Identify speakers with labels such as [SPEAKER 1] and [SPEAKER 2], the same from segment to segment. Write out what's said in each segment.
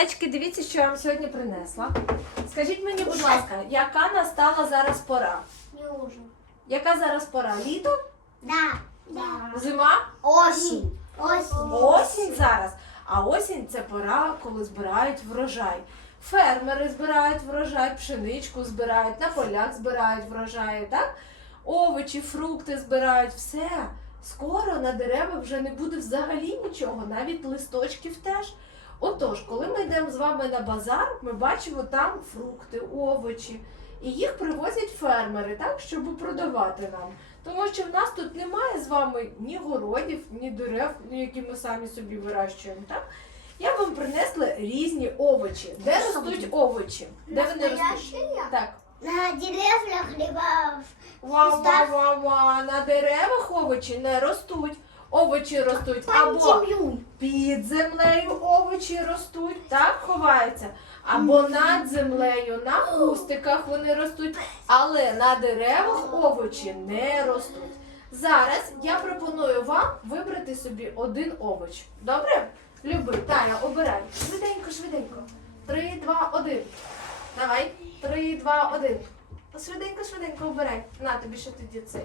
[SPEAKER 1] Дивіться, що я вам сьогодні принесла. Скажіть мені, будь ласка, яка настала зараз пора?
[SPEAKER 2] Не ужин.
[SPEAKER 1] Яка зараз пора? Літо?
[SPEAKER 2] Да.
[SPEAKER 1] Зима?
[SPEAKER 2] Осень. Осень.
[SPEAKER 1] Осінь зараз. А осінь – це пора, коли збирають врожай. Фермери збирають врожай, пшеничку збирають, на полях збирають врожаї, так? Овочі, фрукти збирають, все. Скоро на дерева вже не буде взагалі нічого, навіть листочків теж. Отож, коли ми йдемо з вами на базар, ми бачимо там фрукти, овочі. І їх привозять фермери, так, щоб продавати нам. Тому що в нас тут немає з вами ні городів, ні дерев, які ми самі собі вирощуємо. Так? Я вам принесла різні овочі. Де ростуть овочі? Де вони ростуть? Так.
[SPEAKER 2] На деревьях либо
[SPEAKER 1] Ва-ва-ва-ва. На деревах овочі не ростуть. Овочі ростуть або під землею овочі ростуть, так, ховаються. Або над землею, на кустиках вони ростуть, але на деревах овочі не ростуть. Зараз я пропоную вам вибрати собі один овоч. Добре? Люби, Тая, обирай. Швиденько, швиденько. 3, 2, 1. Давай. 3, 2, 1. Швиденько, швиденько обирай. На, тобі ще тоді цей.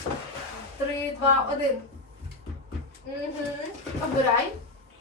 [SPEAKER 1] 3, 2, 1. Угу. Обирай.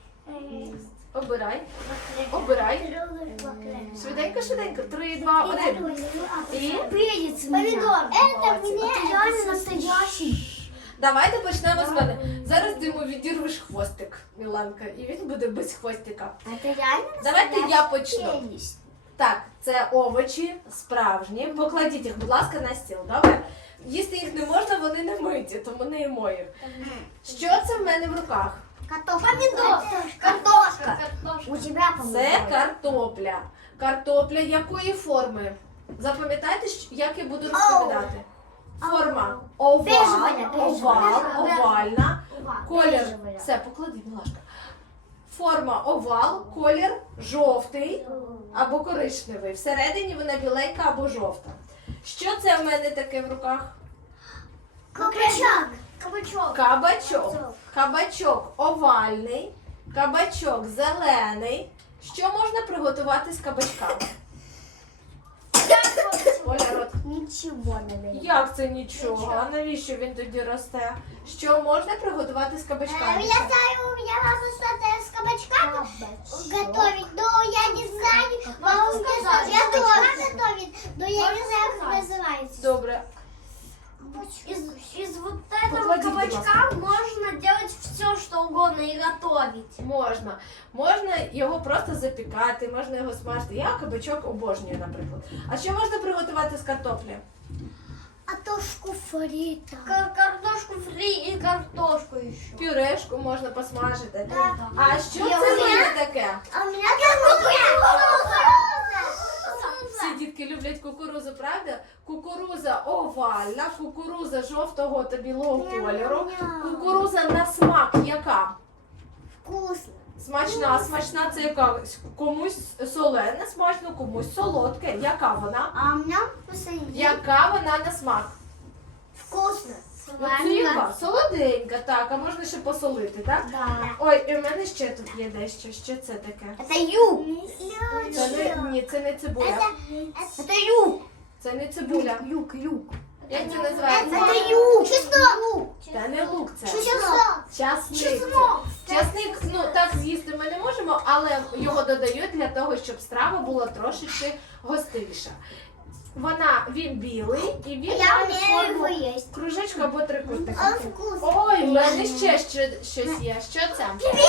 [SPEAKER 1] Обирай. Обирай. Швиденько, швиденько. 3, 2, 1. І?
[SPEAKER 2] перец. Помидор. Это мне реально настоящий.
[SPEAKER 1] Давайте почнемо з мене. Зараз ти йому відірвеш хвостик, Міланка, і він буде без хвостика.
[SPEAKER 2] Это реально
[SPEAKER 1] Давайте я почну.
[SPEAKER 2] перец.
[SPEAKER 1] Так, це овочі справжні. Покладіть їх, будь ласка, на стіл, добре? Їсти їх не можна, вони не миті, тому не їмо їх. Що це в мене в руках?
[SPEAKER 2] Картошка. Помидор. Картошка. У тебя помидор.
[SPEAKER 1] Це картопля. Картопля якої форми? Запам'ятайте, як я буду розповідати. Форма овал,
[SPEAKER 2] Бежевая,
[SPEAKER 1] овал,
[SPEAKER 2] бежевая.
[SPEAKER 1] овальна. Колір.
[SPEAKER 2] Бежевая.
[SPEAKER 1] Все, покладіть, будь ласка. Форма овал, колір жовтий або коричневий. Всередині вона біленька або жовта. Що це в мене таке в руках?
[SPEAKER 2] Кабачок. Кабачок.
[SPEAKER 1] Кабачок. Кабачок овальний, кабачок зелений. Що можна приготувати з кабачка? Оля, рот.
[SPEAKER 2] Ничего, наверное.
[SPEAKER 1] Як це нічого? А навіщо він тоді росте? Що можна приготувати з кабачками?
[SPEAKER 2] Я знаю, у меня мама что-то с кабачками готовить, но я не знаю, мама сказала, я тоже готовить, но я не знаю, как называется.
[SPEAKER 1] Добре.
[SPEAKER 3] Из вот этого
[SPEAKER 1] Покладите,
[SPEAKER 3] кабачка можно делать все, что угодно и готовить.
[SPEAKER 1] Можна. Можна його просто запікати, можна його смажити. Я кабачок обожнюю, наприклад. А що можна приготувати з картоплі?
[SPEAKER 2] Картошку фрита.
[SPEAKER 3] Картошку фри и картошку еще.
[SPEAKER 1] Пюрешку можна посмажити.
[SPEAKER 2] Да.
[SPEAKER 1] А що це в мене таке?
[SPEAKER 2] А у меня кукуруза.
[SPEAKER 1] Всі дітки люблять кукурузу, правда? Кукуруза овальна, кукуруза жовтого та білого кольору. Кукуруза на смак яка?
[SPEAKER 2] Вкусно.
[SPEAKER 1] Смачна. Смачна це яка? Комусь солене смачно, комусь солодке. Яка вона?
[SPEAKER 2] А у меня посмотрите.
[SPEAKER 1] Яка вона на смак?
[SPEAKER 2] Вкусно.
[SPEAKER 1] Оцінка, солоденька, так, а можна ще посолити, так?
[SPEAKER 2] Да.
[SPEAKER 1] Ой, і в мене ще тут є дещо. Що це таке?
[SPEAKER 2] Это юг.
[SPEAKER 1] Ні, це не цибуля.
[SPEAKER 2] Это юг.
[SPEAKER 1] Це не цибуля.
[SPEAKER 2] Юг.
[SPEAKER 1] Як це називається?
[SPEAKER 2] Это юг. Чеснок.
[SPEAKER 1] Це не лук, це
[SPEAKER 2] Чеснок.
[SPEAKER 1] часник.
[SPEAKER 2] Чеснок.
[SPEAKER 1] Часник, ну так з'їсти ми не можемо, але його додають для того, щоб страва була трошечки гостивіша. Він білий і він
[SPEAKER 2] Я
[SPEAKER 1] має
[SPEAKER 2] умею его
[SPEAKER 1] форму
[SPEAKER 2] есть.
[SPEAKER 1] кружечка або трикутника.
[SPEAKER 2] Он вкусный.
[SPEAKER 1] Ой, в мене ще щось є. Що це?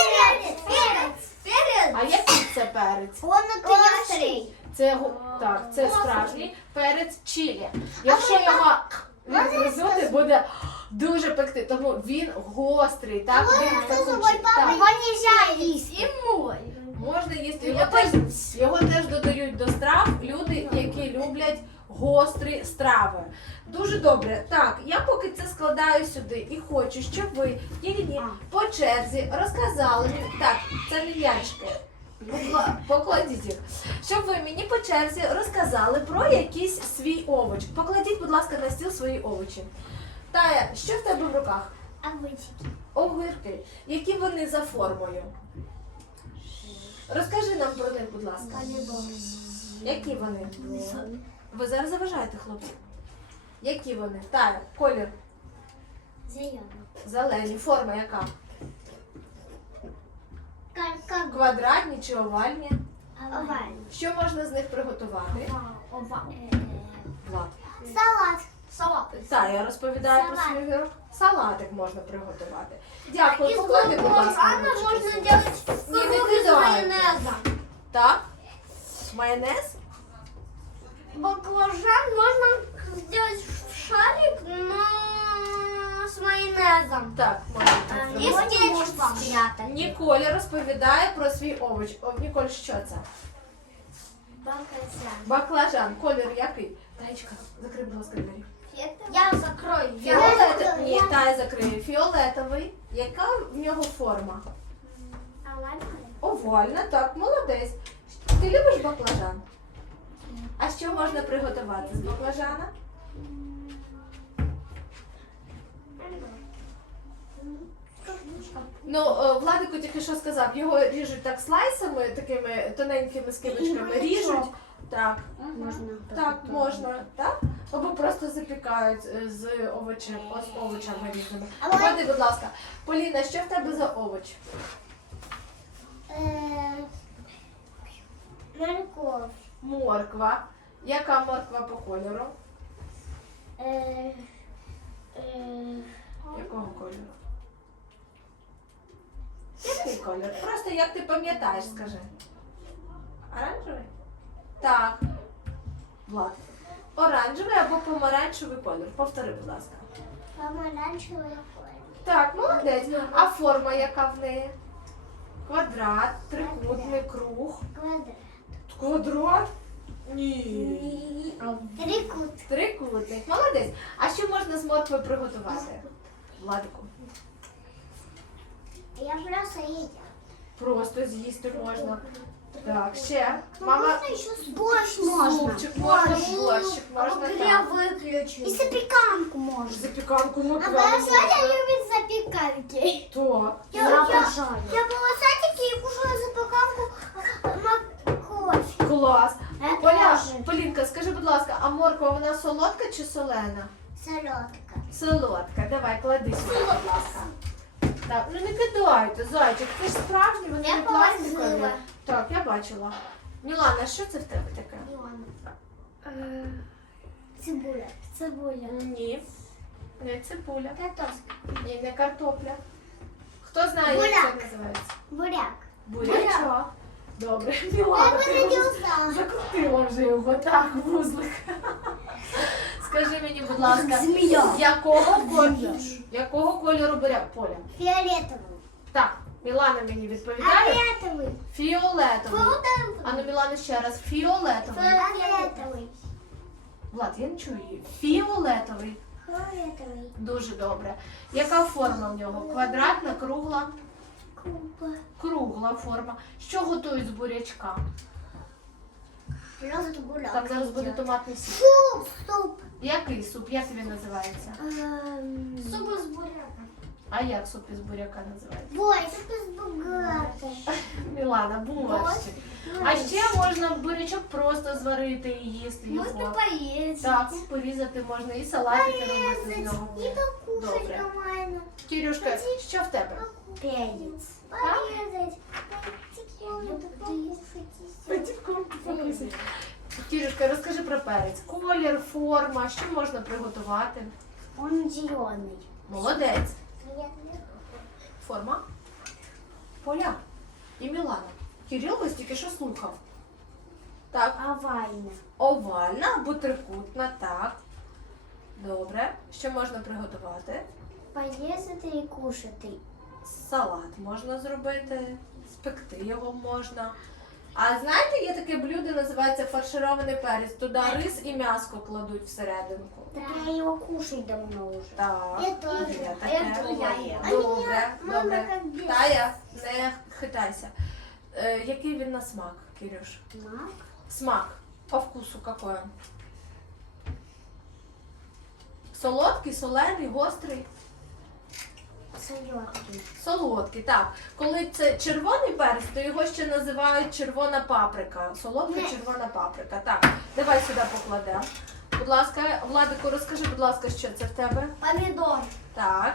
[SPEAKER 2] Перец.
[SPEAKER 1] А який це перець?
[SPEAKER 2] Он настоящий.
[SPEAKER 1] Це справжній перець чилі. Якщо його відгризути, буде дуже пекти, тому він гострий, так? Він пекучий. Так.
[SPEAKER 2] Его нельзя есть.
[SPEAKER 3] И мой.
[SPEAKER 1] Можна їсти. Його теж додають до страв люди, які люблять гострі страви. Дуже добре. Так, я поки це складаю сюди і хочу, щоб ви по черзі розказали мені. Так, це не м'ячки. Покладіть їх. Щоб ви мені по черзі розказали про якийсь свій овоч. Покладіть, будь ласка, на стіл свої овочі. Тая, що в тебе в руках?
[SPEAKER 2] Огурчики.
[SPEAKER 1] Огірки. Які вони за формою? Розкажи нам про них, будь ласка. Які вони? Ви зараз заважаєте, хлопці. Які вони? Тая, колір.
[SPEAKER 2] Зелена.
[SPEAKER 1] Зелені. Форма яка?
[SPEAKER 2] Как
[SPEAKER 1] Квадратні чи овальні?
[SPEAKER 2] овальный.
[SPEAKER 1] Що можна з них приготувати? Влад.
[SPEAKER 2] Салат.
[SPEAKER 3] Салаты.
[SPEAKER 1] Тая розповідає про
[SPEAKER 2] Салат.
[SPEAKER 1] свій вирок. Салатик можна приготувати. Дякую.
[SPEAKER 3] Из
[SPEAKER 1] Поклади, будь ласка,
[SPEAKER 3] баклажана
[SPEAKER 1] ручки
[SPEAKER 3] можно
[SPEAKER 1] сюди.
[SPEAKER 3] делать
[SPEAKER 1] Не
[SPEAKER 3] круг из
[SPEAKER 1] выкидайте.
[SPEAKER 3] майонеза.
[SPEAKER 1] Так? Майонез?
[SPEAKER 3] Баклажан можно сделать в шарик, но с майонезом.
[SPEAKER 1] Так, можна.
[SPEAKER 3] И с кетчупом.
[SPEAKER 2] спрятать.
[SPEAKER 1] Ніколя розповідає про свій овоч. О, Ніколь, що це?
[SPEAKER 2] Баклажан.
[SPEAKER 1] Баклажан. Колір який? Таєчка, закрий, будь ласка, двері.
[SPEAKER 3] Я закрою.
[SPEAKER 1] Фіолетовий. Ні, Тая закриє. Фіолетовий. Яка в нього форма? Овальна, так, молодець. Ти любиш баклажан? А що можна приготувати з баклажана? Ну, Владику тільки що сказав, його ріжуть так слайсами, такими тоненькими скибочками. Ріжуть. Так.
[SPEAKER 2] Можно.
[SPEAKER 1] Так, можна, так? Або просто запікають з овочами різними. Походи, будь ласка. Поліна, що в тебе за овоч?
[SPEAKER 2] Морковь.
[SPEAKER 1] Морква. Яка морква по кольору? Якого кольору? Який колір? Просто як ти пам'ятаєш, скажи. Оранжевий? Так. Влад. Оранжевий або помаранчевий колір. Повтори, будь ласка.
[SPEAKER 2] Помаранчевый колір.
[SPEAKER 1] Так, молодець. А форма яка в неї? Квадрат, трикутний, круг.
[SPEAKER 2] Квадрат.
[SPEAKER 1] Квадрат? Ні.
[SPEAKER 2] Трикут.
[SPEAKER 1] Трикутник. Молодець. А що можна з моркви приготувати? Владику.
[SPEAKER 2] Я просто їдю.
[SPEAKER 1] Просто з'їсти можна. Так, ще. Мама,
[SPEAKER 2] Борщ
[SPEAKER 1] супчик можна, борщик можна.
[SPEAKER 3] Я
[SPEAKER 1] Так.
[SPEAKER 3] выключу.
[SPEAKER 2] І запіканку можна.
[SPEAKER 1] Запіканку ми
[SPEAKER 2] А моя Соня любить запіканки.
[SPEAKER 1] Так.
[SPEAKER 2] Я була в садике і кушала запіканку морковь.
[SPEAKER 1] Клас.
[SPEAKER 2] Я
[SPEAKER 1] Поля,
[SPEAKER 2] теж.
[SPEAKER 1] Полінка, скажи, будь ласка, а морква вона солодка чи солена?
[SPEAKER 2] Солодка.
[SPEAKER 1] Солодка. Давай, клади сюди, будь ласка. Так, ну не кидайте, зайчик, ти ж справжній, вони
[SPEAKER 2] Я
[SPEAKER 1] не пластикові.
[SPEAKER 2] положила.
[SPEAKER 1] Так, я бачила. Мілана, що це в тебе таке?
[SPEAKER 2] Цибуля. Цибуля.
[SPEAKER 1] Ні. Не цибуля.
[SPEAKER 2] Картошка.
[SPEAKER 1] Ні, не картопля. Хто знає, як
[SPEAKER 2] Буряк.
[SPEAKER 1] це називається?
[SPEAKER 2] Буряк.
[SPEAKER 1] Бурячок. Добре,
[SPEAKER 2] Я
[SPEAKER 1] Мілана, ти
[SPEAKER 2] не
[SPEAKER 1] вже
[SPEAKER 2] узнала.
[SPEAKER 1] закрутила вже його, так, вузлик. Скажи мені, будь ласка,
[SPEAKER 2] Змія.
[SPEAKER 1] якого кольору буряк? Поля?
[SPEAKER 2] Фіолетовий.
[SPEAKER 1] Так, Мілана мені відповідає.
[SPEAKER 2] Фіолетовий.
[SPEAKER 1] Фіолетовий. А ну, Мілана, ще раз. Фіолетовий.
[SPEAKER 2] Фіолетовий.
[SPEAKER 1] Влад, я не чую її. Фіолетовий.
[SPEAKER 2] Фіолетовий.
[SPEAKER 1] Дуже добре. Яка форма в нього? Квадратна, кругла?
[SPEAKER 2] Куба.
[SPEAKER 1] Кругла форма. Що готують з бурячка?
[SPEAKER 2] Просто буряк.
[SPEAKER 1] Там зараз буде томатний сік.
[SPEAKER 2] Суп. Суп.
[SPEAKER 1] Який суп? Як він називається?
[SPEAKER 3] Суп из буряка.
[SPEAKER 1] А як суп із буряка називається?
[SPEAKER 2] Борщ. Суп із буряка.
[SPEAKER 1] Мілана, борщик. А ще можна бурячок просто зварити і їсти
[SPEAKER 3] Можно
[SPEAKER 1] його.
[SPEAKER 3] поесть.
[SPEAKER 1] Так, порізати можна і салатики робити з нього.
[SPEAKER 2] І покушать
[SPEAKER 1] Добре.
[SPEAKER 2] нормально.
[SPEAKER 1] Кирюшка, що в тебе?
[SPEAKER 2] Перец.
[SPEAKER 1] Так?
[SPEAKER 2] Порезать.
[SPEAKER 1] Кирюшка, розкажи про перець. Колір, форма, що можна приготувати?
[SPEAKER 2] Он зеленый.
[SPEAKER 1] Молодець. Форма? Поля. І Мілана. Кирил вас тільки що слухав. Так.
[SPEAKER 2] Овально.
[SPEAKER 1] Овальна або трикутна, так. Добре. Що можна приготувати?
[SPEAKER 2] Порезати і кушати.
[SPEAKER 1] Салат можна зробити, спекти його можна. А знаєте, є таке блюдо, називається фарширований перець. Туди рис і м'яско кладуть всерединку.
[SPEAKER 2] Так я його кушаю давно уже.
[SPEAKER 1] Так.
[SPEAKER 2] Я теж.
[SPEAKER 1] є
[SPEAKER 2] А я
[SPEAKER 1] таке.
[SPEAKER 2] теж ем.
[SPEAKER 1] Добре,
[SPEAKER 2] Мама,
[SPEAKER 1] добре.
[SPEAKER 2] як більше.
[SPEAKER 1] Тая, не хитайся. Який він на смак, Кирюш?
[SPEAKER 2] Мак.
[SPEAKER 1] Смак. По вкусу какой он? Солодкий, солений, гострий?
[SPEAKER 2] Солодкий.
[SPEAKER 1] Солодкий, так. Коли це червоний перець, то його ще називають червона паприка. Солодка червона паприка. Так, давай сюди покладемо. Будь ласка, Владику, розкажи, будь ласка, що це в тебе?
[SPEAKER 3] Помидор.
[SPEAKER 1] Так.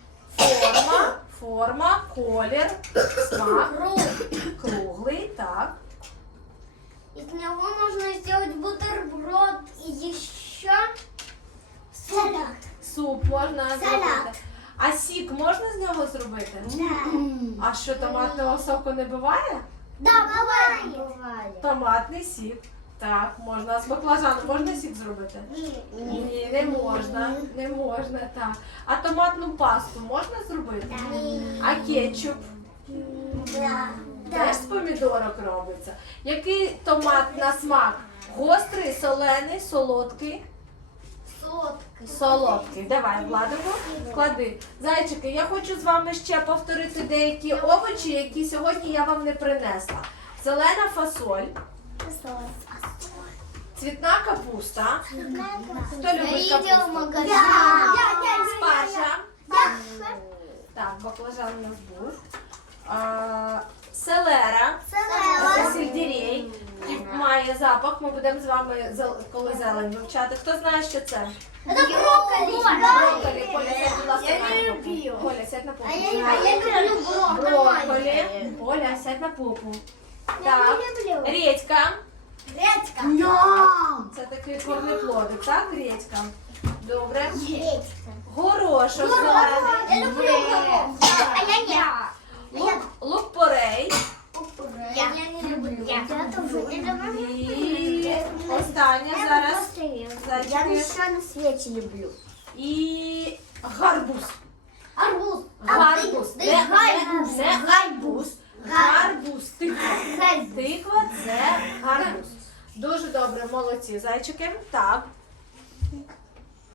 [SPEAKER 1] Форма, колір, смак. Круглий, так.
[SPEAKER 3] Из него можно сделать бутерброд и еще
[SPEAKER 2] Салат.
[SPEAKER 1] Суп можна зробити. А сік можна з нього зробити? А що, томатного соку не буває?
[SPEAKER 2] Да, буває.
[SPEAKER 1] Томатний сік. Так, можна. А з баклажану можна сік зробити? Ні, не можна. Не можна, так. А томатну пасту можна зробити? А кетчуп?
[SPEAKER 2] Да.
[SPEAKER 1] Теж з помідорок робиться. Який томат на смак? Гострий, солений, солодкий?
[SPEAKER 3] сладкий.
[SPEAKER 1] Солодкий. Давай, Владику, склади. Зайчики, я хочу з вами ще повторити деякі овочі, які сьогодні я вам не принесла. Зелена фасоль, цвітна капуста. Хто любить
[SPEAKER 3] Я видела в
[SPEAKER 1] капусту?
[SPEAKER 3] магазине.
[SPEAKER 1] Спаржа. Так, баклажан у нас був. Селера. Це сельдерей. І має запах. Ми будемо з вами коли зелень вивчати. Хто знає, що це?
[SPEAKER 3] Это брокколи.
[SPEAKER 1] Брокколі. Коля, сядь, будь ласка,
[SPEAKER 3] Я
[SPEAKER 1] на
[SPEAKER 3] не
[SPEAKER 1] попу.
[SPEAKER 3] люблю.
[SPEAKER 1] Коля, сядь на попу.
[SPEAKER 3] А я люблю
[SPEAKER 1] Брокколі. Коля, сядь на попу. Так. Редька.
[SPEAKER 3] Редька.
[SPEAKER 1] Це такий корнеплодик, так, редька? Добре. Горошок зелений.
[SPEAKER 3] Я люблю горох. А я не.
[SPEAKER 1] Лук-порей.
[SPEAKER 3] Я не люблю.
[SPEAKER 1] І останнє зараз. Зайчики.
[SPEAKER 2] на свете люблю.
[SPEAKER 1] І гарбуз.
[SPEAKER 3] Арбуз.
[SPEAKER 1] Гарбуз.
[SPEAKER 3] Ти
[SPEAKER 1] Не
[SPEAKER 3] гарбуз.
[SPEAKER 1] не гарбуз. Гарбуз. Тиква. Тиква це гарбуз. Дуже добре, молодці, зайчики. Так.